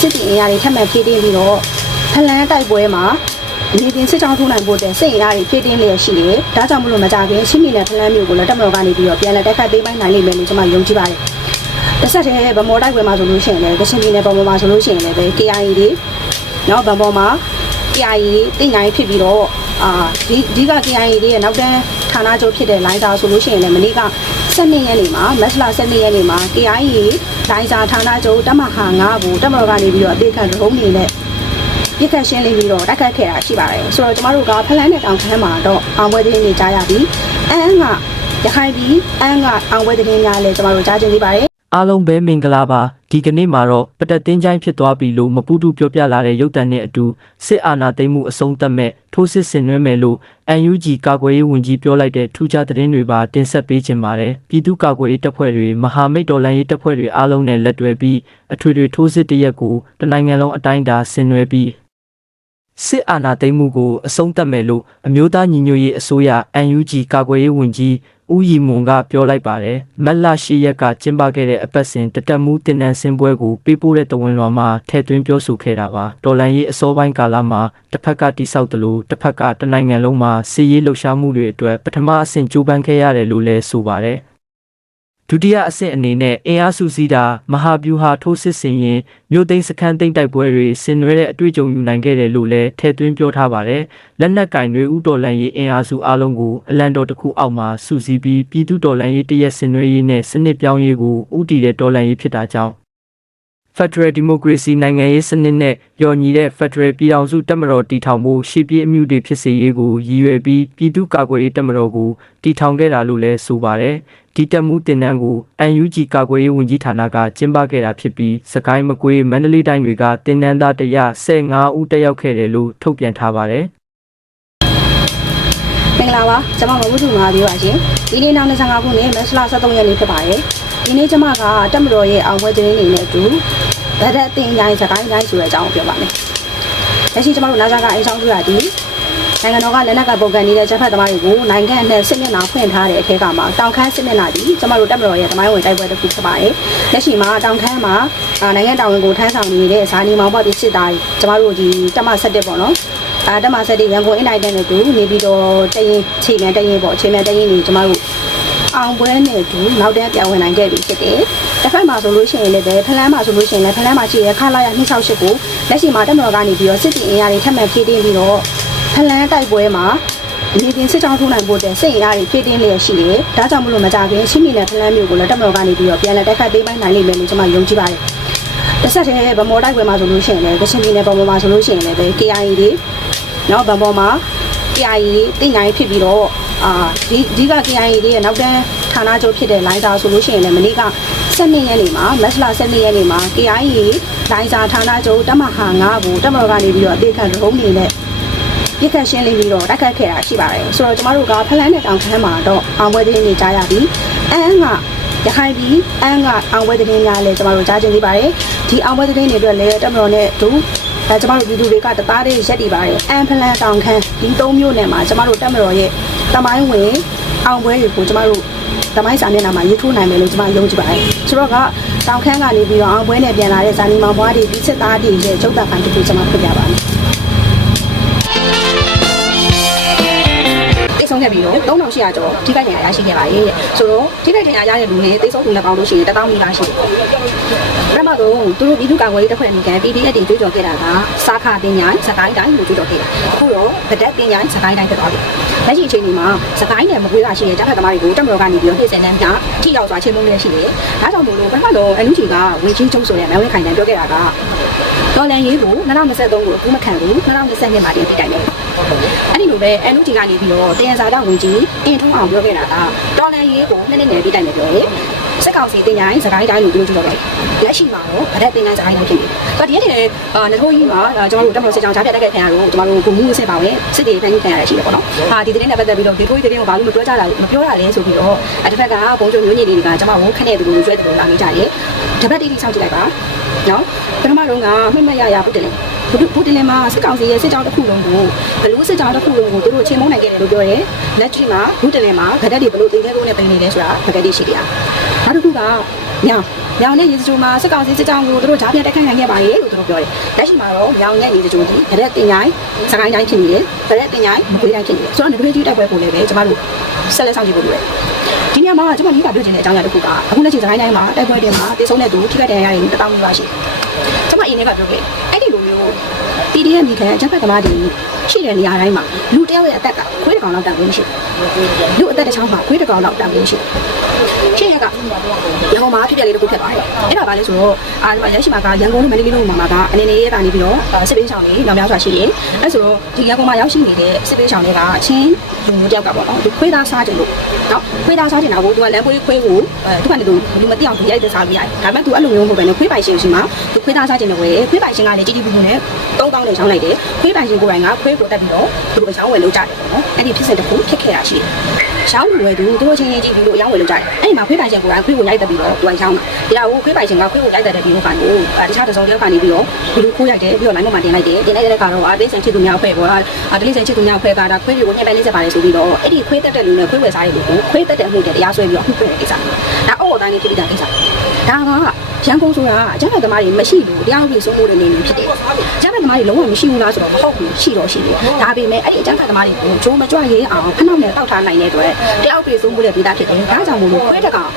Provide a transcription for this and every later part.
စစ်တီအင်အားတွေထပ်မံဖြည့်တင်းပြီးတော့ဖလန်းတိုက်ပွဲမှာနေတင်စစ်ကြောင်းထိုးနိုင်ဖို့တဲ့စစ်အင်အားတွေဖြည့်တင်းလျက်ရှိတယ်။ဒါကြောင့်မလို့မကြခင်ရှင်းမီနဲ့ဖလန်းမျိုးကိုလည်းတက်မတော်ကနေပြီးတော့ပြန်လည်တိုက်ခတ်ပေးပိုင်းနိုင်လိမ့်မယ်လို့ကျွန်မယုံကြည်ပါတယ်။တစ်ဆက်တည်းဗမော်တိုက်ပွဲမှာဆိုလို့ရှိရင်လည်းကချင်ပြည်နယ်ဗမော်မှာဆိုလို့ရှိရင်လည်းပဲ KIA တွေနော်ဗမော်မှာ KIA တိနိုင်ဖြစ်ပြီးတော့အာဒီဒီက KIA တွေရဲ့နောက်တန်းဌာနချုပ်ဖြစ်တဲ့လိုင်းစာဆိုလို့ရှိရင်လည်းမနေ့က12ရက်နေ့မှာမက်စလာ12ရက်နေ့မှာ KIA လိုင်းစာဌာနချုပ်တမဟာ9ကိုတက်မတော်ကနေပြီးတော့အသေးခံဒရုန်းနေနဲ့ပြစ်ခတ်ရှင်းလင်းပြီးတော့တိုက်ခတ်ခဲ့တာရှိပါတယ်ဆိုတော့ကျမတို့ကဖလန်းနဲ့တောင်ခမ်းမှာတော့အောင်ပွဲသတင်းတွေကြားရပြီးအန်းကရခိုင်ပြည်အန်းကအောင်ပွဲသတင်းများလည်းကျမတို့ကြားကြည့်နေပါတယ် အားလုံးပဲမင်္ဂလာပါဒီကနေ့မှာတော့ပတက်တင်းချိုင်းဖြစ်သွားပြီလို့မပူတူပြောပြလာတဲ့ရုပ်တံနဲ့အတူစစ်အာဏာသိမ်းမှုအဆုံးသတ်မဲ့ထိုးစစ်ဆင်နွှဲမယ်လို့ UNG ကာကွယ်ရေးဝန်ကြီးပြောလိုက်တဲ့ထူးခြားသတင်းတွေပါတင်ဆက်ပေးခြင်းပါတယ်ပြည်သူ့ကာကွယ်ရေးတပ်ဖွဲ့တွေမဟာမိတ်တော်လှန်ရေးတပ်ဖွဲ့တွေအားလုံးနဲ့လက်တွဲပြီးအထွေထွေထိုးစစ်တရက်ကိုတနိုင်ငံလုံးအတိုင်းအတာဆင်နွှဲပြီးစစ်အာဏာသိမ်းမှုကိုအဆုံးသတ်မယ်လို့အမျိုးသားညီညွတ်ရေးအစိုးရ UNG ကာကွယ်ရေးဝန်ကြီး ဦးရီမွန်ကပြောလိုက်ပါတယ်မက်လရှိရက်ကကျင်းပခဲ့တဲ့အပတ်စဉ်တတက်မှုတင်နန်းစင်ပွဲကိုပေးပို့တဲ့တဝန်လွှာမှာထည့်သွင်းပြောဆိုခဲ့တာပါတော်လန်ရေးအစောပိုင်းကာလမှာတစ်ဖက်ကတိဆောက်တယ်လို့တစ်ဖက်ကတနိုင်ငံလုံးမှာစီးရေးလှုပ်ရှားမှုတွေအတွက်ပထမအဆင့်ကြိုးပမ်းခဲ့ရတယ်လို့လည်းဆိုပါတယ် ဒုတိယအဆင့်အနေနဲ့အင်အားစုစည်းတာမဟာဗျူဟာထိုးစစ်ဆင်ရင်မြို့သိမ်းစခန်းသိမ်းတိုက်ပွဲတွေဆင်နွှဲတဲ့အတွေ့အကြုံယူနိုင်ခဲ့တယ်လို့လည်းထည့်သွင်းပြောထားပါတယ်။လက်နက်ကင်တွေဥတော်လန်ရေးအင်အားစုအလုံးကိုအလံတော်တစ်ခုအောက်မှာစုစည်းပြီးပြည်သူတော်လန်ရေးတရက်ဆင်နွှဲရေးနဲ့စနစ်ပြောင်းရေးကိုဥတည်တဲ့တော်လန်ရေးဖြစ်တာကြောင့် Federal Democracy နိုင်ငံရေးစနစ်နဲ့လျော်ညီတဲ့ Federal ပြည်ထောင်စုတပ်မတော်တည်ထောင်မှုရှေ့ပြေးအမှုတွေဖြစ်စေရေးကိုရည်ရွယ်ပြီးပြည်သူ့ကာကွယ်ရေးတပ်မတော်ကိုတည်ထောင်ခဲ့တာလို့လည်းဆိုပါတယ်။ဒီတပ်မှုတင်နန်းကို UNG ကာကွယ်ရေးဝန်ကြီးဌာနကကျင်းပခဲ့တာဖြစ်ပြီးစကိုင်းမကွေးမန္တလေးတိုင်းတွေကတင်နန်းသား115ဦးတက်ရောက်ခဲ့တယ်လို့ထုတ်ပြန်ထားပါတယ်။မင်္ဂလာပါကျွန်မမဝုဒ္ဓမာပြောပါရှင်ဒီနေ့နောက်25ခုနှစ်မက်စလာ23ရက်နေ့ဖြစ်ပါတယ်ဒီနေ့ကျွန်မကတက်မတော်ရဲ့အောင်ပွဲသတင်းတွေနဲ့အတူ ဗဒတ်တင်ကြိုင်းစကိုင်းတိုင်းဆိုတဲ့အကြောင်းကိုပြောပါမယ်လက်ရှိကျွန်မတို့လာစားကအိမ်ဆောင်ပြရသည်နိုင်ငံတော်ကလက်နက်ကပုံကန်နေတဲ့ချက်ဖက်သမားတွေကိုနိုင်ငံနဲ့စစ်မျက်နှာဖွင့်ထားတဲ့အထက်ကမှာတောင်ခမ်းစစ်မျက်နှာဒီကျွန်မတို့တက်မတော်ရဲ့တမိုင်းဝင်တိုက်ပွဲတစ်ခုဖြစ်ပါတယ်လက်ရှိမှာတောင်ခမ်းမှာအာနိုင်ငံတော်ဝင်ကိုထမ်းဆောင်နေတဲ့ဇာနီမောင်ဘတ်ပြစစ်သားတွေကျွန်မတို့ဒီတက်မ17ပေါ့နော်အာတက်မဆက်တဲ့ရန်ကုန်အင်းနိုင်တဲ့နဲ့တူနေပြီးတော့တရင်ချိန်မြန်တရင်ပေါ့ချိန်မြန်တရင်နေကျမတို့ အောင်ပွဲနဲ့တူနောက်တန်းပြောင်းဝင်နိုင်ခဲ့ပြီဖြစ်တယ်။တစ်ဖက်မှာဆိုလို့ရှိရင်လည်းပဲဖလန်းမှာဆိုလို့ရှိရင်လည်းဖလန်းမှာရှိတဲ့ခလာရ268ကိုလက်ရှိမှာတက်မတော်ကနေပြီးတော့စစ်တီအင်အားတွေထပ်မံဖြည့်တင်းပြီးတော့ဖလန်းတိုက်ပွဲမှာနေတင်စစ်ကြောင်းထိုးနိုင်ဖို့တဲ့စစ်အင်အားတွေဖြည့်တင်းလျက်ရှိတယ်။ဒါကြောင့်မလို့မကြခင်ရှင်းမီနဲ့ဖလန်းမျိုးကိုလည်းတက်မတော်ကနေပြီးတော့ပြန်လည်တိုက်ခတ်ပေးပိုင်းနိုင်လိမ့်မယ်လို့ကျွန်မယုံကြည်ပါတယ်။တစ်ဆက်တည်းဗမော်တိုက်ပွဲမှာဆိုလို့ရှိရင်လည်းကချင်ပြည်နယ်ဗမော်မှာဆိုလို့ရှိရင်လည်းပဲ KIA တွေနော်ဗန်ပေါ်မှာ KIA တိနိုင်ဖြစ်ပြီးတော့ အာဒီဒီက KIA တွေရဲ့နောက်တန်းဌာနချုပ်ဖြစ်တဲ့လိုင်းစာဆိုလို့ရှိရင်လည်းမနေ့က12ရက်နေ့မှာမက်စလာ12ရက်နေ့မှာ KIA လိုင်းစာဌာနချုပ်တမဟာ9ကိုတက်မတော်ကနေပြီးတော့အသေးခံဒရုန်းနေနဲ့ပြစ်ခတ်ရှင်းလင်းပြီးတော့တိုက်ခတ်ခဲ့တာရှိပါတယ်ဆိုတော့ကျမတို့ကဖလန်းနဲ့တောင်ခမ်းမှာတော့အောင်ပွဲသတင်းတွေကြားရပြီးအန်းကရခိုင်ပြည်အန်းကအောင်ပွဲသတင်းများလည်းကျမတို့ကြားကြည့်နေပါတယ်ဒီအောင်ပွဲသတင်းတွေအတွက်လည်းတက်မတော်နဲ့ဒူအဲကျမတို့ပြည်သူတွေကတသားတည်းရက်တည်ပါတယ်အန်ဖလန်တောင်ခမ်းဒီ၃မျိုးနဲ့မှာကျမတို့တက်မတော်ရဲ့ တမိုင်းဝင်အောင်ပွဲတွေကိုကျမတို့တမိုင်းစာမျက်နှာမှာရေးထိုးနိုင်မယ်လို့ကျမယုံကြည်ပါတယ်ဆိုတော့ကတောင်ခမ်းကနေပြီးတော့အောင်ပွဲနဲ့ပြန်လာတဲ့ဇာနီမောင်ဘွားတွေဒီစစ်သားတွေရဲ့ချုပ်တပ်ခံတစ်ခုကျမဖွင့်ပြပါမယ် ဆုံးခဲ့ပြီးတော့3800ကျော်ထိခိုက်ဒဏ်ရာရရှိခဲ့ပါရဲ့ဆိုတော့ထိခိုက်ဒဏ်ရာရတဲ့လူတွေတိတ်ဆုံးသူနဲ့ပေါင်းလို့ရှိရင်1000နီးပါးရှိတယ်ပထမဆုံးသူတို့ပြည်သူ့ကာကွယ်ရေးတပ်ဖွဲ့အနေနဲ့ PDF တွေကြွေးကြော်ခဲ့တာကစာခတင်ညာစကိုင်းတိုင်းကိုကြွေးကြော်ခဲ့တယ်အခုတော့ဗဒက်တင်ညာစကိုင်းတိုင်းဖြစ်သွားပြီလက်ရှိအချိန်ဒီမှာစကိုင်းနယ်မကွေးတာရှိတဲ့တပ်ဖက်သမားတွေကိုတပ်မတော်ကနေပြီးတော့နှိမ့်စင်နှမ်းပြထိရောက်စွာချင်းမုန်းနေရှိတယ်ဒါကြောင့်မို့လို့ပထမဆုံးအန်လူဂျီကဝေချင်းကျုံဆိုတဲ့မဲဝဲခိုင်တန်းပြောခဲ့တာကဒေါ်လန်ရေးကို2023ကိုအခုမခံဘူး2022မှာတည်းပြတိုင်မယ် အဲ့ဒီလိုပဲအန်လူဂျီကနေပြီးတော့တင်ရစာတော့ဝင်ကြီးတင်ထုံးအောင်ပြောခဲ့တာကဒေါ်လန်ရေးကိုနှစ်နှစ်နယ်ပြတိုင်မယ်ပြောရဲစက်ကောင်စီတင်ညာရင်စကိုင်းတိုင်းကိုပြောကြည့်တော့တယ်လက်ရှိမှာတော့ဗဒက်တင်ညာစကိုင်းတိုင်းဖြစ်နေတယ်။ဒါဒီနေ့အာငထိုးကြီးမှာကျွန်တော်တို့တက်မလို့စစ်ကြောင်ကြားပြတ်တက်ခဲ့ခံရတော့ကျွန်တော်တို့ဂုံမှုစစ်ပါပဲစစ်တွေတိုင်းခံရရရှိတယ်ပေါ့နော်။ဟာဒီတဲ့နဲ့ပတ်သက်ပြီးတော့ဒီထိုးကြီးတဲ့ကိုဘာလို့မပြောကြတာလဲမပြောရလဲဆိုပြီးတော့အတစ်ဖက်ကဘုံကျုံမျိုးညင်တွေကကျွန်မဝုန်းခနဲ့သူတို့ကျွဲတယ်လို့လာနေကြတယ်။တစ်ဖက်တိတိစောင့်ကြည့်လိုက်ပါ။နော်ပထမတော့ကမှတ်မရရပုတ်တယ်လေ ဘုဒ္ဓဘုဒ္ဓလည်းမှာစစ်ကောင်စီရဲ့စစ်ကြောင်းတစ်ခုလုံးကိုဘလူးစစ်ကြောင်းတစ်ခုလုံးကိုသူတို့ချင်းမုန်းနိုင်ခဲ့တယ်လို့ပြောရဲလက်ရှိမှာဘုဒ္ဓလည်းမှာဗဒက်တွေဘလို့တင်ခဲ့ဖို့နဲ့ပြင်နေလဲဆိုတာဗဒက်တွေရှိကြ။နောက်တစ်ခုကညမြောင်နဲ့ရေစကြိုမှာစစ်ကောင်စီစစ်ကြောင်းကိုသူတို့ဂျားပြတ်တိုက်ခိုက်နိုင်ခဲ့ပါရဲ့လို့သူတို့ပြောတယ်လက်ရှိမှာတော့မြောင်နဲ့ရေစကြိုဒီဗရက်တင်ញိုင်းစကိုင်းတိုင်းဖြစ်နေတယ်ဗရက်တင်ញိုင်းမကွေးတိုင်းဖြစ်နေတယ်ဆိုတော့နေပြည်တော်တိုက်ပွဲကိုလည်းပဲကျမတို့ဆက်လက်ဆောင်ကြည့်ဖို့လိုတယ်ဒီနေရာမှာကျမလေးကပြောချင်တဲ့အကြောင်းအရာတစ်ခုကအခုလက်ရှိစကိုင်းတိုင်းမှာတိုက်ပွဲတွေမှာတည်ဆုံးတဲ့သူထိခိုက်ဒဏ်ရာရရင်တပေါင်းမျိုးပါရှိကျမအရင်ကပြောခဲ့အဲ့ဒီလိုမျိုး PDF မိခံအကြမ်းဖက်သမားတွေ ရှိတဲ့နေရာတိုင်းမှာလူတယောက်ရဲ့အသက်ကခွေးတစ်ကောင်လောက်တောင်ဝင်ရှိလူအသက်တစ်ချောင်းမှာခွေးတစ်ကောင်လောက်တောင်ဝင်ရှိရှင်းရကရန်ကုန်မှာဖြစ်ပြလေးတစ်ခုဖြစ်သွားတယ်အဲ့ဒါဘာလဲဆိုတော့အာဒီမှာရရှိမှာကရန်ကုန်နဲ့မန္တလေးတို့မှာကအနေနဲ့ရတာနေပြီးတော့စစ်ပေးဆောင်တွေနောက်များစွာရှိတယ်အဲ့ဆိုတော့ဒီရန်ကုန်မှာရောက်ရှိနေတဲ့စစ်ပေးဆောင်တွေကချင်းလူမျိုးတယောက်ကပေါ့နော်ဒီခွေးသားစားကြလို့နော်ခွေးသားစားကြတာကိုသူကလမ်းပွေးခွေးကိုအဲသူကနေသူလူမသိအောင်သူရိုက်တဲ့စားပြီးရတယ်ဒါပေမဲ့သူအဲ့လိုမျိုးမဟုတ်ဘဲနဲ့ခွေးပိုင်ရှင်ရှိမှာသူခွေးသားစားကြတယ်ဝယ်ခွေးပိုင်ရှင်ကလည်းជីជីပူပူနဲ့သုံးတောင်းနဲ့ချောင်းလိုက်တယ်ခွေးပိုင်ရှင်ကိုယ်တိုင်ကခွေးကိုတက်ပြီးတော့သူတို့အချောင်းဝယ်လို့ကြတယ်ပေါ့နော်အဲ့ဒီဖြစ်စဉ်တစ်ခုဖြစ်ခဲ့တာရှိတယ်ရှောင်းလူဝယ်သူသူတို့ချင်းချင်းကြည့်ပြီးလို့အယောင်းဝယ်လို့ကြတယ်အဲ့ဒီမှာခွေးပိုင်ရှင်ကိုယ်တိုင်ခွေးကိုရိုက်တက်ပြီးတော့သူကရှောင်းတာဒါကခွေးပိုင်ရှင်ကခွေးကိုရိုက်တက်တဲ့ဒီလိုကန်ကိုတခြားတစ်စုံတစ်ယောက်ကနေပြီးတော့ဒီလိုခိုးရိုက်တယ်ပြီးတော့လိုင်းပေါ်မှာတင်လိုက်တယ်တင်လိုက်တဲ့ခါတော့အာပေးဆန်ချစ်သူများဖွဲ့ပေါ့အာတလေးဆန်ချစ်သူများဖွဲ့ကဒါခွေးတွေကိုညှက်ပန်းလေးစက်ပါတယ်ဆိုပြီးတော့အဲ့ဒီခွေးတက်တဲ့လူနဲ့ခွေးဝယ်စားတဲ့လူကိုခွေးတက်တဲ့အမှုတွေတရားစွဲပြီးတော့မှုပြတဲ့ကိစ္စဒါအော်အတိုင်းလေးဖြစ်ပြီးတာကိစ္စဒါက ရန်ကုန်ဆိုတာအကြမ်းဖက်သမားတွေမရှိဘူးတရားဥပဒေစိုးမိုးတဲ့နေနေဖြစ်တယ်အကြမ်းဖက်သမားတွေလုံးဝမရှိဘူးလားဆိုတော့မဟုတ်ဘူးရှိတော့ရှိတယ်ဒါပေမဲ့အဲ့ဒီအကြမ်းဖက်သမားတွေကိုဂျုံမကြွရဲအောင်ဖနှောက်နဲ့တောက်ထားနိုင်တဲ့အတွက်တရားဥပဒေစိုးမိုးတဲ့ဒေသဖြစ်တယ်ဒါကြောင့်မို့လို့ခွေးတကောင်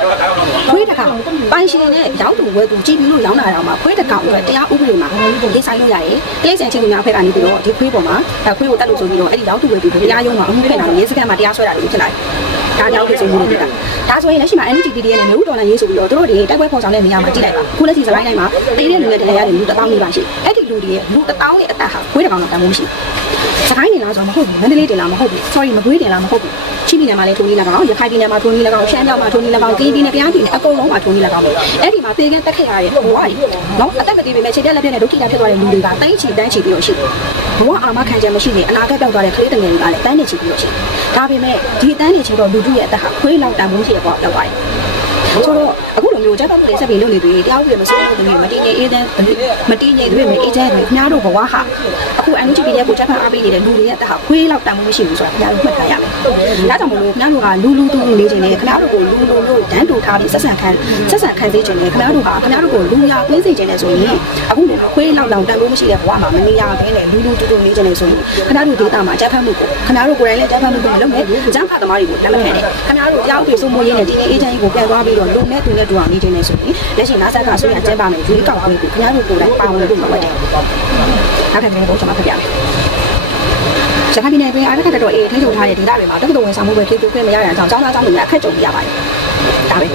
ခွေးတကောင်ပိုင်ရှင်နဲ့ရောင်းသူဝယ်သူကြည့်ပြီးလို့ရောင်းလာတာမှာခွေးတကောင်အတွက်တရားဥပဒေမှာဒီဆိုင်လို့ရတယ်တိရစ္ဆာန်ချင်းများဖက်ကနေပြီးတော့ဒီခွေးပေါ်မှာခွေးကိုတတ်လို့ဆိုပြီးတော့အဲ့ဒီရောင်းသူဝယ်သူတရားရုံးမှာအမှုဖက်လာရေးစခန်းမှာတရားစွဲတာတွေဖြစ်လာတယ် ဒါကြောင့်ဒီစိုးမိုးတဲ့ဒေသဒါဆိုရင်လက်ရှိမှာ NGTD ရဲ့မျိုးဒေါ်လာရေးဆိုပြီးတော့တို့တွေတိုက်ပွဲဖော်ဆောင်တဲ့နေရာမှာကြည့်လိုက်ပါခုလက်ရှိစပိုင်းတိုင်းမှာတည်တဲ့လူနဲ့တရားရတယ်လူတစ်တောင်းနေပါရှိအဲ့ဒီလူတွေရဲ့လူတစ်တောင်းရဲ့အသက်ဟာခွေးတစ်ကောင်တော့တန်ဖိုးမရှိစကိုင်းနေလားဆိုတော့မဟုတ်ဘူးမန္တလေးတင်လားမဟုတ်ဘူး sorry မကွေးတင်လားမဟုတ်ဘူး ချင်းပြည်နယ်မှာလည်းထုံးနေ၎င်းရခိုင်ပြည်နယ်မှာထုံးနေ၎င်းရှမ်းပြည်မှာထုံးနေ၎င်းကင်းပြည်နယ်ကြားပြည်နယ်အကုန်လုံးမှာထုံးနေ၎င်းပဲအဲ့ဒီမှာပေကန်းတက်ခက်ရတဲ့ဘဝကြီးနော်အသက်ကတည်းကပဲခြေတက်လက်ပြက်နဲ့ဒုက္ခိတဖြစ်သွားတဲ့လူတွေကတိုင်းချီတန်းချီပြီးတော့ရှိတယ်ဘဝအာမခံချက်မရှိရင်အနာဂတ်ပြောက်သွားတဲ့ကလေးတငယ်တွေကလည်းတန်းနေချီပြီးတော့ရှိတယ်ဒါပေမဲ့ဒီတန်းနေချီတော့လူတို့ရဲ့အသက်ဟာခွေးလောက်တန်ဖိုးရှိတဲ့ဘဝရောက်သွားတယ်ဆိုတော့အခုလိုမျိုးဂျက်ပတ်လေးဆက်ပြီးလုပ်နေသေးတယ်တရားဥပဒေမစိုးဘူးတွေမတည်ငြိမ်အေးတဲ့မတည်ငြိမ်တွေမဲ့အေးချမ်းတွေခင်ဗျားတို့ဘဝဟာအခု NGP ရဲ့ကိုဂျက်ပတ်အားပေးနေတဲ့လူတွေရဲ့အသက်ဟာခွေးလောက်တန်ဖိုးမရှိဘူးဆိုတာခင်ဗျားတို့မှတ်ထားရမယ် ဒါကြောင့်မလို့ခင်ဗျားတို့ကလူလူတူတူနေခြင်းနဲ့ခင်ဗျားတို့ကိုလူလူလို့တန်းတူထားပြီးဆက်ဆံခံဆက်ဆံခံစေခြင်းနဲ့ခင်ဗျားတို့ဟာခင်ဗျားတို့ကိုလူညာကွင်းစေခြင်းနဲ့ဆိုရင်အခုလိုခွေးလောက်လောက်တန်ဖိုးမရှိတဲ့ဘဝမှာမနေရဘဲနဲ့လူလူတူတူနေခြင်းနဲ့ဆိုရင်ခင်ဗျားတို့ဒေတာမှာဂျက်ဖတ်မှုကိုခင်ဗျားတို့ကိုယ်တိုင်လည်းဂျက်ဖတ်မှုကိုလုပ်မယ်ဂျက်ဖတ်သမားတွေကိုလက်မခံနဲ့ခင်ဗျားတို့ကြောက်ပြေစိုးမိုးရင်းနဲ့ဒီနေ့အေးချမ်းကြီးကိုပြန်သွားပြီးတော့လုံနဲ့တူနဲ့တူအောင်နေခြင်းနဲ့ဆိုရင်လက်ရှိနာဆက်ကဆိုရင်ကျဲပါမယ်ရွေးကောက်ပွဲကိုခင်ဗျားတို့ကိုယ်တိုင်ပါဝင်လို့မဟုတ်တယ်နောက်ထပ်လည်းဘုရားမဖပြမယ် ရခိုင်ပြည်နယ်တွင်အားရခက်တော်အေးထိန်းချုပ်ထားတဲ့ဒေသတွေမှာတက္ကသိုလ်ဝင်ဆောင်မှုပဲဖြစ်ဖြစ်ခွင့်မရတဲ့အကြောင်းကျောင်းသားကျောင်းသူများအခက်ကြုံနေရပါတယ်။ဒါပဲ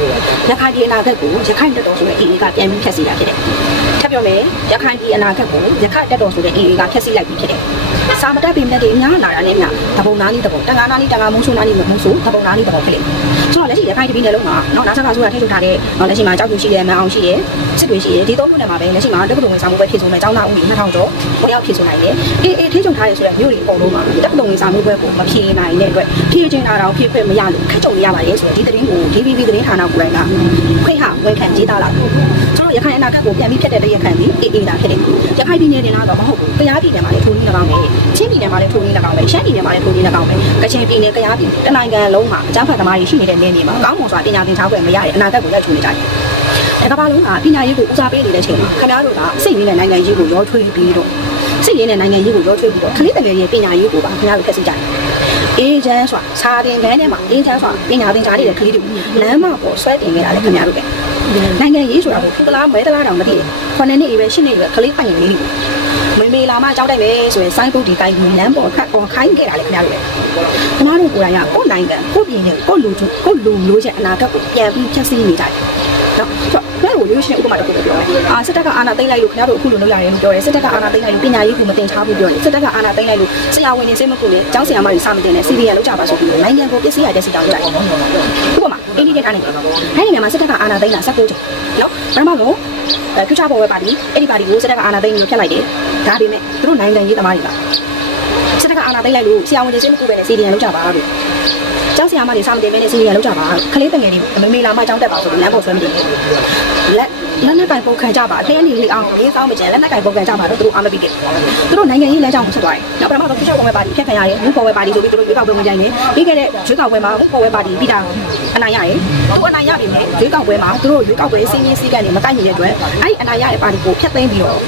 ရခိုင်ပြည်အနာဂတ်ကိုရခိုင်တက်တော်ဆိုတဲ့အေးကပြန်ပြီးဖျက်ဆီးတာဖြစ်တယ်။ထပ်ပြောမယ်ရခိုင်ပြည်အနာဂတ်ကိုရခိုင်တက်တော်ဆိုတဲ့အေးကဖျက်ဆီးလိုက်ပြီးဖြစ်တယ်။ စာမတက်ပြည်မြတ်တွေအများလာတာနဲ့များတပုံနာနီးတပုံတန်ငါနာနီးတန်ငါမုံဆူနာနီးမုံဆူတပုံနာနီးတပုံဖြစ်လိမ့်မယ်။ဆိုတော့လက်ရှိရခိုင်ပြည်နယ်လုံးမှာနော်နာဆာကဆိုတာထိန်းချုပ်ထားတဲ့နော်လက်ရှိမှာကြောက်ပြူရှိတယ်မအောင်ရှိတယ်စစ်တွေရှိတယ်ဒီသုံးခုနဲ့မှာပဲလက်ရှိမှာတက္ကသိုလ်ဝင်ဆောင်မှုပဲဖြစ်ဆုံးတဲ့ကျောင်းသားဦးရေ2000ကျော်ပေါ်ရောက်ဖြစ်ဆုံးနိုင်တယ်။အေးအေးထိန်းချုပ်ထားတယ်ဆိုတဲ့မြို့တွေအကုန်လုံးမှာတက္ကသိုလ်ဝင်ဆောင်မှုပဲကိုမဖြေနိုင်တဲ့အတွက်ဖြေချင်းတာတော့ဖြေခွင့်မရလို့ခက်ကြုံနေရပါတယ်ဆိုတော့ဒီသတင်းကို DVB သတင်းဌာနကိုယ်တိုင်ကခွင့်ဟဝန်ခံရေးသားလာတယ်။ကျွန်တော် ရခိုင်အနာဂတ်ကိုပြန်ပြီးဖြတ်တဲ့တရခိုင်ပြီးအေးအေးတာဖြစ်တယ်။ရခိုင်ပြည်နယ်တင်လာတော့မဟုတ်ဘူး။ကြားပြည်နယ်မှာလည်းထိုးနေ၎င်းပဲ။ချင်းပြည်နယ်မှာလည်းထိုးနေ၎င်းပဲ။ရှမ်းပြည်နယ်မှာလည်းထိုးနေ၎င်းပဲ။ကချင်ပြည်နယ်၊ကြားပြည်တနိုင်ငံလုံးမှာအကြမ်းဖက်သမားတွေရှိနေတဲ့နေနေမှာကောင်းမွန်စွာပညာသင်ကြားခွင့်မရတဲ့အနာဂတ်ကိုရောက်ချနေကြတယ်။တကဘာလုံးကပညာရေးကိုဦးစားပေးနေတဲ့အချိန်မှာခင်ဗျားတို့ကစိတ်ရင်းတဲ့နိုင်ငံရေးကိုရောထွေးပြီးတော့စိတ်ရင်းတဲ့နိုင်ငံရေးကိုရောထွေးပြီးတော့ခလေးတငယ်ရဲ့ပညာရေးကိုပါခင်ဗျားတို့ဖျက်ဆီးကြတယ်။အေးချမ်းစွာစာတင်ခန်းထဲမှာအေးချမ်းစွာပညာသင်ကြားနေတဲ့ကလေးတွေလမ်းမပေါ်ဆွဲတင်နေတာလေခင်ဗျားတို့ပဲ။ နိုင်ငံရေးဆိုတာကိုဖုတလားမဲတလားတောင်မသိဘူး။ခொနှစ်နှစ်အရွယ်ရှစ်နှစ်အရွယ်ကလေးပိုင်လေးတွေမေမေလာမကြောက်တိုက်မယ်ဆိုရင်စိုင်းပုတ်ဒီကိုင်းလမ်းပေါ်ခတ်ပေါ်ခိုင်းခဲ့တာလေခင်ဗျားတို့ပဲ။ခင်ဗျားတို့ကိုယ်တိုင်ကကိုယ်နိုင်ငံကိုယ်ပြည်နယ်ကိုယ်လူထုကိုယ်လူမျိုးချက်အနာဂတ်ကိုပြန်ပြီးဖျက်ဆီးနေကြတယ်။ နော်ဆိုတော့ကိုယ်ကိုရိုးရှင်းဥပမာတစ်ခုပြောမယ်။အာစစ်တပ်ကအာဏာသိမ်းလိုက်လို့ခင်ဗျားတို့အခုလိုလုပ်ရတယ်လို့ပြောတယ်။စစ်တပ်ကအာဏာသိမ်းလိုက်လို့ပညာရေးကိုမတင်ထားဘူးပြောတယ်။စစ်တပ်ကအာဏာသိမ်းလိုက်လို့ဆရာဝန်တွေစိတ်မကူနဲ့ကျောင်းဆရာမတွေစာမတင်နဲ့ CBN လောက်ကြပါဆိုပြီးနိုင်ငံကိုပစ္စည်းရတဲ့စီတောင်းကြတယ်။ဥပမာအင်းဒီတဲ့ထားနေတယ်။အဲဒီနေရာမှာစစ်တပ်ကအာဏာသိမ်းတာ16ချိန်နော်။ပထမဆုံးအဲဖျူချာပေါ်ဝဲပါတီအဲ့ဒီပါတီကိုစစ်တပ်ကအာဏာသိမ်းပြီးဖျက်လိုက်တယ်။ဒါပေမဲ့သူတို့နိုင်ငံရေးသမားတွေကစစ်တပ်ကအာဏာသိမ်းလိုက်လို့ဆရာဝန်တွေစိတ်မကူပဲနဲ့ CBN လောက်ကြပါလို့ ကျောင်းဆရာမတွေစာမတင်မဲနဲ့စီနီယာလောက်ကြပါခလေးတငယ်တွေမမေလာမကျောင်းတက်ပါဆိုပြီးလမ်းပေါ်ဆွဲမတင်ဘူးလက် လက်နက်ကင်ပုံခံကြပါအတင်းနေလေးအောင်လေးဆောင်မကျန်လက်နက်ကင်ပုံခံကြပါတော့သူတို့အားမပြီးခဲ့သူတို့နိုင်ငံရေးလမ်းကြောင်းကိုဆက်သွားတယ်နောက်ပထမဆုံးပြည်ချောက်ပွဲပါတီဖျက်ခံရတယ်လူပေါ်ပွဲပါတီဆိုပြီးသူတို့ရွေးကောက်ပွဲဝင်ကြတယ်ပြီးခဲ့တဲ့ရွေးကောက်ပွဲမှာလူပေါ်ပွဲပါတီပြီးတာအနိုင်ရတယ်သူအနိုင်ရပြီမဲ့ရွေးကောက်ပွဲမှာသူတို့ရွေးကောက်ပွဲစီးရင်းစည်းကမ်းတွေမကိုက်ညီတဲ့အတွက်အဲ့ဒီအနိုင်ရတဲ့ပါတီကိုဖျက်သိမ်းပြီးတော့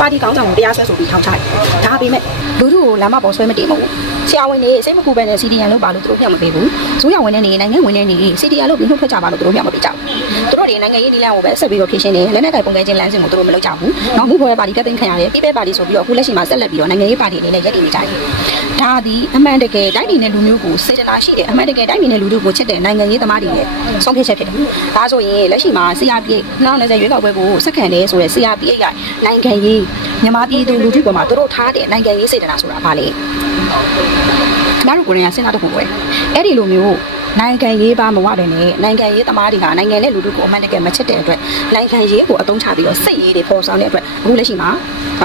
ပါတီကောင်းဆောင်ကိုတရားစွဲဆိုပြီးထောင်ချတယ်ဒါပေမဲ့လူထုကိုလမ်းမပေါ်ဆွဲမတည်ဘူးဆရာဝန်တွေစိတ်မကူပဲနဲ့ CDN လို့ပါလို့သူတို့ညှော့မပေးဘူးဇိုးရဝန်တဲ့နေနိုင်ငံဝန်တဲ့နေ CDN လို့ပြီးနှုတ်ထွက်ကြပါလို့သူတို့ညှော့မပေးကြဘူးသူတို့တွေနိုင်ငံရေးနည်းလမ်းကိုပဲဆက်ပြီးတော့ဖြည့်ရှင်းနေလက်နက်ကင်ပုံကဲခြင်းလမ်းစဉ်ကိုသူတို့မလုပ်ကြဘူးနောက်မှုပေါ်ပါတီကသိမ်းခံရတယ်ပြပဲပါတီဆိုပြီးတော့အခုလက်ရှိမှာဆက်လက်ပြီးတော့နိုင်ငံရေးပါတီအနေနဲ့ရပ်တည်နေကြတယ်ဒါသည်အမှန်တကယ်တိုင်းပြည်နဲ့လူမျိုးကိုစေတနာရှိတယ်အမှန်တကယ်တိုင်းပြည်နဲ့လူထုကိုချစ်တဲ့နိုင်ငံရေးသမားတွေရဲ့ဆုံးဖြတ်ချက်ဖြစ်တယ်ဒါဆိုရင်လက်ရှိမှာ CRPA 2020ရွေးကောက်ပွဲကိုစက္ကန့်တယ်ဆိုတဲ့ CRPA ရနိုင်ငံရေးမြန်မာပြည်သူလူထုပေါ်မှာသူတို့ထားတဲ့နိုင်ငံရေးစေတနာဆိုတာဘာလဲကျွန်တော်တို့ကိုယ်တိုင်ကစဉ်းစားတော့ပုံပဲအဲ့ဒီလိုမျိုး နိုင်ငံရေးပါမဝတယ်နဲ့နိုင်ငံရေးသမားတွေကနိုင်ငံနဲ့လူထုကိုအမှန်တကယ်မချစ်တဲ့အတွက်နိုင်ငံရေးကိုအသုံးချပြီးတော့စိတ်ရေးတွေပေါ်ဆောင်တဲ့အတွက်အခုလက်ရှိမှာ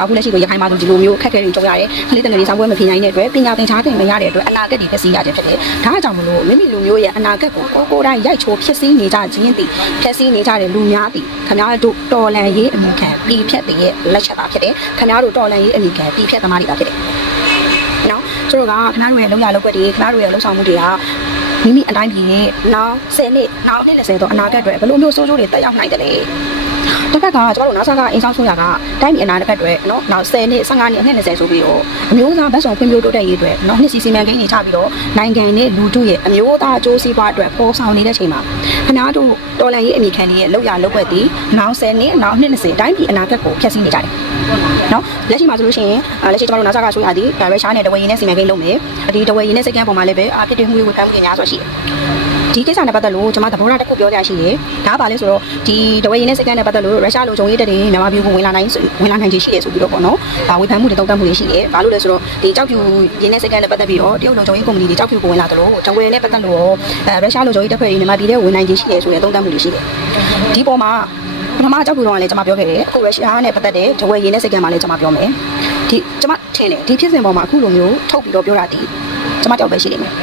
အခုလက်ရှိကိုရခိုင်မှာဆိုဒီလိုမျိုးခက်ခဲတွေကြုံရတယ်ခလေးတငယ်တွေဆောင်ပွဲမဖြစ်နိုင်တဲ့အတွက်ပညာသင်ကြားတင်မရတဲ့အတွက်အနာဂတ်တွေဖြစ်စီရခြင်းဖြစ်တယ်ဒါကြောင့်မလို့မိမိလူမျိုးရဲ့အနာဂတ်ကိုကိုကိုယ်တိုင်ရိုက်ချိုးဖြစ်စည်းနေကြခြင်းသည်ဖြစ်စည်းနေကြတဲ့လူများသည်ခင်ဗျားတို့တော်လန်ရေးအမိခံပြည်ဖြတ်တဲ့ရဲ့လက်ချက်ပါဖြစ်တယ်ခင်ဗျားတို့တော်လန်ရေးအမိခံပြည်ဖြတ်သမားတွေပါဖြစ်တယ်နော်ဆိုတော့ကခင်ဗျားတို့ရဲ့လုံရလောက်ွက်တွေခင်ဗျားတို့ရဲ့လှုပ်ဆောင်မှုတွေက မိမိအတိုင်းပြည်ရဲ့နောက်10နှစ်နောက်နှစ်20တော့အနာဂတ်တွေဘယ်လိုမျိုးစိုးစိုးတွေတက်ရောက်နိုင်တယ်လဲ တစ်ခါကကျွန်တော်တို့နာဆာကအင်ဆောင်ဆိုရကတိုင်းပြည်အနာဂတ်တွေနော်နောက်10နှစ်15နှစ်အနှစ်20ဆိုပြီးတော့အမျိုးသားဗတ်ဆောင်ဖွံ့ဖြိုးတိုးတက်ရေးတွေနော်နှစ်စီစီမံကိန်းတွေချပြီးတော့နိုင်ငံနဲ့လူထုရဲ့အမျိုးသားအကျိုးစီးပွားအတွက်ပေါ်ဆောင်နေတဲ့ချိန်မှာခင်ဗျားတို့တော်လန်ရေးအမိခံတွေရဲ့လောက်ရလောက်ွက်သည်နောက်10နှစ်နောက်နှစ်20တိုင်းပြည်အနာဂတ်ကိုဖျက်ဆီးနေကြတယ်နော်လက်ရှိမှာဆိုလို့ရှိရင်လက်ရှိကျွန်တော်တို့နာဆာကဆိုရသည်ရုရှားနဲ့တဝယ်ရင်းနဲ့စီမံကိန်းလုပ်မယ်ဒီတဝယ်ရင်းနဲ့စိတ်ကန်းပေါ်မှာလည်းပဲအဖြစ်တွေမှုတွေဝေဖန်မှုတွေများစွာရှိတယ် ဒီကိစ္စနဲ့ပတ်သက်လို့ကျွန်မသဘောထားတစ်ခုပြောကြရှိတယ်။ဒါကဘာလဲဆိုတော့ဒီဒဝဲရင်းနဲ့စကန်နဲ့ပတ်သက်လို့ရုရှားလုံခြုံရေးတပ်တွေမြန်မာပြည်ကိုဝင်လာနိုင်ဝင်လာနိုင်ခြေရှိတယ်ဆိုပြီးတော့ပေါ့နော်။ဒါဝေဖန်မှုတွေတုံ့တက်မှုတွေရှိတယ်။ဘာလို့လဲဆိုတော့ဒီကြောက်ဖြူရင်းနဲ့စကန်နဲ့ပတ်သက်ပြီးတော့တရုတ်လုံခြုံရေးကုမ္ပဏီတွေကြောက်ဖြူကိုဝင်လာတယ်လို့ဒဝဲနဲ့ပတ်သက်လို့အဲရုရှားလုံခြုံရေးတပ်ဖွဲ့တွေမြန်မာပြည်ထဲဝင်နိုင်ခြေရှိတယ်ဆိုတဲ့တုံ့တက်မှုတွေရှိတယ်။ဒီပေါ်မှာပထမကြောက်ဖြူတော့လည်းကျွန်မပြောခဲ့တယ်။အခုရုရှားနဲ့ပတ်သက်တဲ့ဒဝဲရင်းနဲ့စကန်မှာလည်းကျွန်မပြောမယ်။ဒီကျွန်မထင်တယ်ဒီဖြစ်စဉ်ပေါ်မှာအခုလိုမျိုးထုတ်ပြီးတော့ပြောတာဒီ ကျွန်မတောက်ပဲရှိနေမယ်။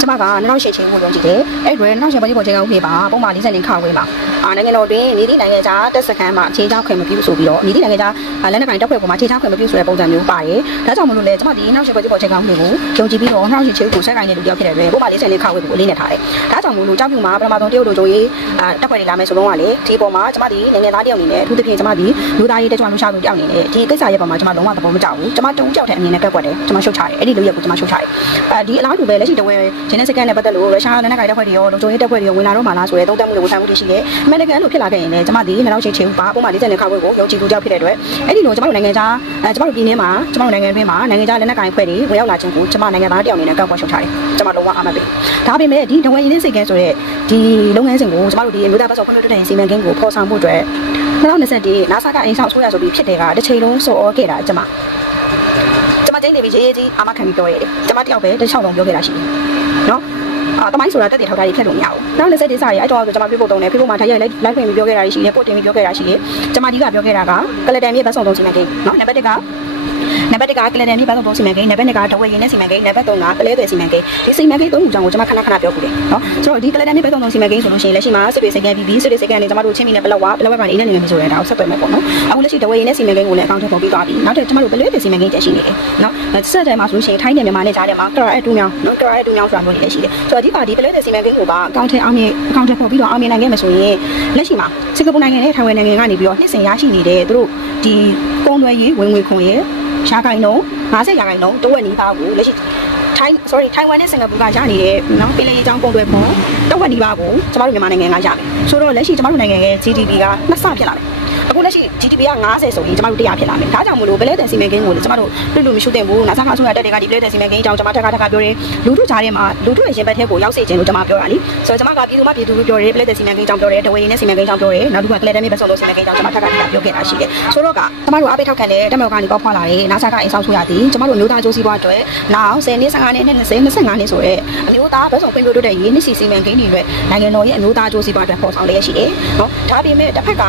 ကျွန်မက2008ချိန်ကိုယုံကြည်တယ်။အဲ့ဒီ2008ပိုင်းပေါ်ချိန်ကဥပဒေပါပုံမှန်40နှစ်ခါဝေးမှာအာနိုင်ငံတော်တွင်မြေတိနိုင်ငံခြားတက်စခန်းမှာအခြေချခွင့်မပြုဆိုပြီးတော့မြေတိနိုင်ငံခြားလက်နက်ကင်တပ်ဖွဲ့ပေါ်မှာအခြေချခွင့်မပြုဆိုတဲ့ပုံစံမျိုးပါတယ်။ဒါကြောင့်မလို့လေကျွန်မဒီ2008ပိုင်းပေါ်ချိန်ကဥပဒေကိုယုံကြည်ပြီးတော့2008ချိန်ကိုဆက်ကိုင်းနေတဲ့လူတယောက်ဖြစ်တဲ့အတွက်ပုံမှန်40နှစ်ခါဝေးကိုအလေးနဲ့ထားတယ်။ဒါကြောင့်မလို့ကြောက်ပြူမှာပထမဆုံးတရုတ်တို့ကြိုးရေးအာတပ်ဖွဲ့တွေလာမယ်ဆိုတော့ကလေဒီပေါ်မှာကျွန်မဒီနိုင်ငံသားတယောက်အနေနဲ့အထူးသဖြင့်ကျွန်မဒီလူသားရေးတက်ကြွလူရှာသူတယောက်အနေနဲ့ဒီကိစ္စရဲ့ပေါ်မှာကျွန်မလုံးဝသဘောမကျဘူး။ကျွန်မတူးကြောက်တဲ့အမြင်နဲ့ကက်ကွက်တယ်။ကျွန်မရှုတ်ချတယ်။အဲ့ဒီလူရက်ကိုကျွန်မရှုတ်ချတယ်။အဲဒီအလားတူပဲလက်ရှိတဝဲဂျင်းနဲ့စကန်နဲ့ပတ်သက်လို့ရုရှားလက်နက်ကိုင်တပ်ဖွဲ့တွေရောလုံခြုံရေးတပ်ဖွဲ့တွေရောဝင်လာတော့မှလားဆိုတဲ့သုံးသပ်မှုတွေဝေဖန်မှုတွေရှိတယ်။အမေရိကန်လို့ဖြစ်လာခဲ့ရင်လည်းကျွန်မဒီနောက်ချိန်ချိန်ပါပုံမှန်40နှစ်ခါဝက်ကိုယုံကြည်သူကြောက်ဖြစ်တဲ့အတွက်အဲ့ဒီလိုကျွန်မတို့နိုင်ငံခြားအဲကျွန်မတို့ပြည်နယ်မှာကျွန်မတို့နိုင်ငံတွင်းမှာနိုင်ငံခြားလက်နက်ကိုင်ဖွဲ့တွေဝင်ရောက်လာခြင်းကိုကျွန်မနိုင်ငံသားတယောက်အနေနဲ့ကောက်ကွက်ရှုတ်ချတယ်။ကျွန်မလုံးဝအားမပေး။ဒါပေမဲ့ဒီတဝဲရင်းစိတ်ကဲဆိုတဲ့ဒီလုပ်ငန်းစဉ်ကိုကျွန်မတို့ဒီအမျိုးသားပတ်စောဖွံ့ဖြိုးတိုးတက်ရေးစီမံကိန်းကိုဖော်ဆောင်မှုအတွက်2021နာဆာကအင်ဆောင်ဆိုရဆိုပြီးဖြစ်တဲ့ကတစ်ချိန်လုံးစော်ဩခဲ့တာကျွန်မ ကျွန်မကျင်းနေပြီးရေးရေးကြီးအာမခံပြီးပြောရတယ်။ကျွန်မတယောက်ပဲတစ်ချောင်းလုံးပြောခဲ့တာရှိတယ်။နော်အာတမိုင်းဆိုတာတက်တည်ထောက်ထားတွေဖြတ်လို့မရဘူး။နောက်လက်ဆက်ဒီစားရအဲ့တော့ကျွန်မပြဖို့တုံးတယ်ပြဖို့မှာထိုင်ရိုက်လိုက်လိုက်ခွင့်ပြီးပြောခဲ့တာရှိတယ်ပို့တင်ပြီးပြောခဲ့တာရှိတယ်။ကျွန်မဒီကပြောခဲ့တာကကလတန်မြေဘတ်ဆောင်သုံးစီမံကိန်းနော်နံပါတ်1ကနံ ပါတ်1ကကလတန်မြေဘတ်ဆောင်သုံးစီမံကိန်းနံပါတ်2ကဒဝဲရင်းနဲ့စီမံကိန်းနံပါတ်3ကကလဲသွယ်စီမံကိန်းဒီစီမံကိန်းသုံးခုကြောင့်ကိုကျွန်မခဏခဏပြောခုတယ်နော်ဆိုတော့ဒီကလတန်မြေဘတ်ဆောင်သုံးစီမံကိန်းဆိုလို့ရှိရင်လက်ရှိမှာစစ်တွေစကန်ပြီးပြီးစစ်တွေစကန်နေကျွန်မတို့ချင်းမီနဲ့ဘလောက်ဝဘလောက်ဝကနေအင်းနဲ့နေမယ်ဆိုတဲ့ဒါကိုဆက်သွယ်မယ်ပေါ့နော်အခုလက်ရှိဒဝဲရင်းနဲ့စီမံကိန်းကိုလည်းအကောင့်ထဲပေါ်ပြီးသွားပြီနောက်တစ်ကျွန်မတို့ဘလဲသွယ်စီမံကိန်းတက်ရှိနေတယ်နော်ဆက်တယ်မှာဆိုလို့ရှိရင်ထိုင်းနဲ့မြန်မာနဲ့ကြားထဲမှာကရာအတူမြောင်းနော်ကရာအတူမြောင်းဆိုတာမျိုးတွေလည်းရှိတယ်ဆိုတော့ဒီပါဒီဘလဲသွယ်စီမံကိန်းကိုပါအကောင့်ထဲအောင်မြင်အကောင့်ထဲပေါ်ပြီးတော့အောင်မြင်နိုင်ခဲ့မှာဆိုရင်လက်ရှိမှာစင်ကာပူနိုင်ငံနဲ့ထိုင်ဝမ်နိုင်ငံကနေပြီးတော့နှစ်စဉ်ရရှိနေတဲ့သူတို့ဒီပုံလွယ်ရေးဝင်ငွေခွန်ရဲ့ ရှားကိုင်းလုံး50ရာခိုင်နှုန်းတိုးဝက်နီးပါးကိုလက်ရှိထိုင်း sorry ထိုင်ဝမ်နဲ့စင်ကာပူကရနေတဲ့နော်ပြည်လေအကြောင်းပုံတွေပေါ်တိုးဝက်နီးပါးကိုကျမတို့မြန်မာနိုင်ငံကရမယ်ဆိုတော့လက်ရှိကျမတို့နိုင်ငံရဲ့ GDP ကနှစ်ဆဖြစ်လာတယ် အခုလက်ရှိ GDP က90ဆိုပြီးကျမတို့100ဖြစ်လာမယ်ဒါကြောင့်မလို့ဘလဲတန်စီမံကိန်းကိုလည်းကျမတို့လွတ်လွတ်မရှိသင့်ဘူးနာဆာကအစိုးရတက်တွေကဒီဘလဲတန်စီမံကိန်းအကြောင်းကျမထက်ခါထက်ခါပြောတယ်လူထုကြားထဲမှာလူထုရဲ့ရင်ဘတ်ထဲကိုရောက်စေခြင်းလို့ကျမပြောတာလीဆိုတော့ကျမကပြည်သူမှပြည်သူလို့ပြောတယ်ဘလဲတန်စီမံကိန်းအကြောင်းပြောတယ်ဒဝေရင်းနဲ့စီမံကိန်းအကြောင်းပြောတယ်နောက်တစ်ခါကလဲတန်မြေဘက်ဆောင်လို့စီမံကိန်းအကြောင်းကျမထက်ခါထက်ခါပြောခဲ့တာရှိတယ်ဆိုတော့ကကျမတို့အားပေးထောက်ခံတဲ့တက်မော်ကနေပေါက်ဖွာလာတယ်နာဆာကအင်ဆောင်ဆိုရသည်ကျမတို့မျိုးသားအကျိုးစီးပွားအတွက်နောက်10နှစ်15နှစ်20 25နှစ်ဆိုတော့အမျိုးသားဘက်ဆောင်ဖွံ့ဖြိုးတိုးတက်ရေးနှစ်စီစီမံကိန်းတွေအတွက်နိုင်ငံတော်ရဲ့အမျိုးသားအကျိုးစီးပွားအတွက်ပေါ်ဆောင်လျက်ရှိတယ်နော်ဒါပေမဲ့တစ်ဖက်က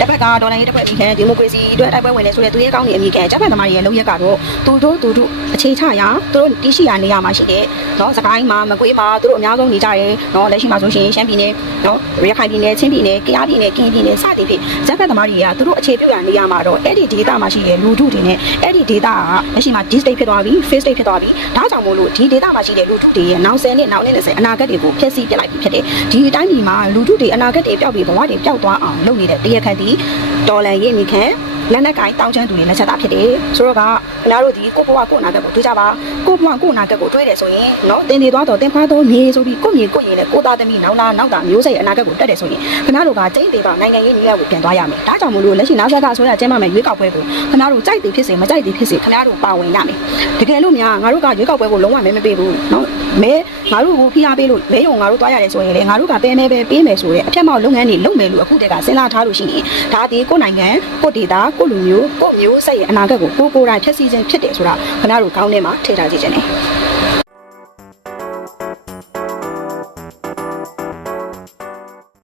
တစ်ဖက်ကကဒေါ်လာရေးတစ်ဖွဲ့အမိခံဒီမိုကရေစီအတွက်တိုက်ပွဲဝင်နေဆိုတဲ့သူရဲ့ကောင်းနေအမိခံဂျပန်သမားတွေရဲ့လုံရက်ကတော့သူတို့သူတို့အခြေချရာသူတို့တရှိရာနေရာမှာရှိတယ်နော်စကိုင်းမှာမကွေးမှာသူတို့အများဆုံးနေကြတယ်နော်လက်ရှိမှာဆိုရှင်ရှမ်းပြည်နယ်နော်ရခိုင်ပြည်နယ်ချင်းပြည်နယ်ကယားပြည်နယ်ကင်းပြည်နယ်စသည်ဖြင့်ဂျပန်သမားတွေကသူတို့အခြေပြုရာနေရာမှာတော့အဲ့ဒီဒေသမှာရှိတဲ့လူထုတွေနဲ့အဲ့ဒီဒေသကလက်ရှိမှာ D state ဖြစ်သွားပြီ face state ဖြစ်သွားပြီဒါကြောင့်မို့လို့ဒီဒေသမှာရှိတဲ့လူထုတွေရဲ့နောက်10နှစ်နောက်နှစ်20အနာဂတ်တွေကိုဖျက်ဆီးပြလိုက်ပြီဖြစ်တယ်ဒီအတိုင်းပြည်မှာလူထုတွေအနာဂတ်တွေပျောက်ပြီးဘဝတွေပျောက်သွားအောင်လုပ်နေတဲ့တရားခံဒီ ဒေါ်လာရေးမိခံလက်နက်ကင်တောင်းချမ်းသူတွေလက်ချက်သားဖြစ်တယ်ဆိုတော့ကခင်ဗျားတို့ဒီကိုဘဝကိုအနာဂတ်ကိုတွေးကြပါကိုဘဝကိုအနာဂတ်ကိုတွေးတယ်ဆိုရင်နော်တင်နေသွားတော့တင်ဖားတော့မြေဆိုပြီးကိုမြေကိုရင်နဲ့ကိုသားသမီးနောက်လာနောက်တာမျိုးစိတ်အနာဂတ်ကိုတက်တယ်ဆိုရင်ခင်ဗျားတို့ကကျိန်းသေးပါနိုင်ငံရေးနည်းလမ်းကိုပြန်သွားရမယ်ဒါကြောင့်မို့လို့လက်ရှိနောက်ဆက်ကဆိုရကျင်းမမယ်ရွေးကောက်ပွဲကိုခင်ဗျားတို့ကြိုက်သည်ဖြစ်စေမကြိုက်သည်ဖြစ်စေခင်ဗျားတို့ပါဝင်ရမယ်တကယ်လို့များငါတို့ကရွေးကောက်ပွဲကိုလုံးဝမဲမပေးဘူးနော် မဲငါတို့ကိုဖိအားပေးလို့မဲယုံငါတို့သွားရတယ်ဆိုရင်လေငါတို့ကတဲမဲပဲပေးမယ်ဆိုတဲ့အဖြတ်မောက်လုပ်ငန်းတွေလုပ်မယ်လို့အခုတည်းကစဉ်းစားထားလို့ရှိရင်ဒါဒီကိုယ်နိုင်ငံကိုဒေတာကိုလူမျိုးကိုမျိုးစိတ်ရဲ့အနာဂတ်ကိုကိုကိုယ်တိုင်ဖျက်ဆီးခြင်းဖြစ်တယ်ဆိုတာခင်ဗျားတို့ကောင်းထဲမှာထည့်ထားကြည့်ချင်တယ်